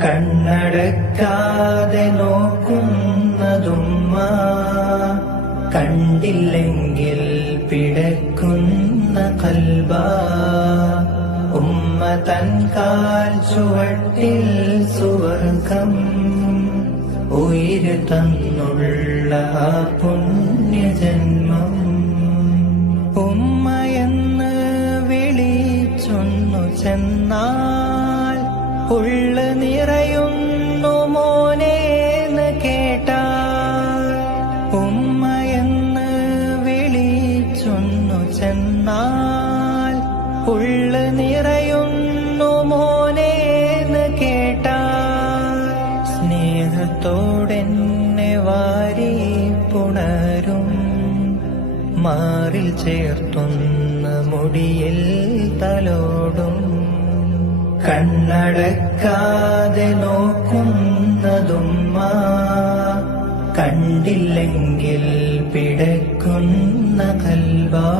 കണ്ണടക്കാതെ നോക്കുന്നതുമ്മ കണ്ടില്ലെങ്കിൽ പിടക്കുന്ന കൽബ. ഉമ്മ തൻ കാൽ ചുവട്ടിൽ സുവർഗം ഉയിര് തന്നുള്ള പുണ്യജന്മം. ഉമ്മയെന്ന് വിളിച്ചൊന്നു ഉള്ള നിറയുന്നു മോനേന്ന് കേട്ടാൽ ഉമ്മയെന്ന് വിളിച്ചൊന്നു ചെന്നാൽ ഉള്ള നിറയുന്നു മോനേന്ന് കേട്ടാൽ സ്നേഹത്തോടെന്നെ വാരി പുണരും മാറിൽ ചേർത്തുന്ന മുടിയിൽ തലോടും കണ്ണടക്കാതെ നോക്കുന്നതുമ്മ കണ്ടില്ലെങ്കിൽ പിടക്കുന്ന കൽവാ.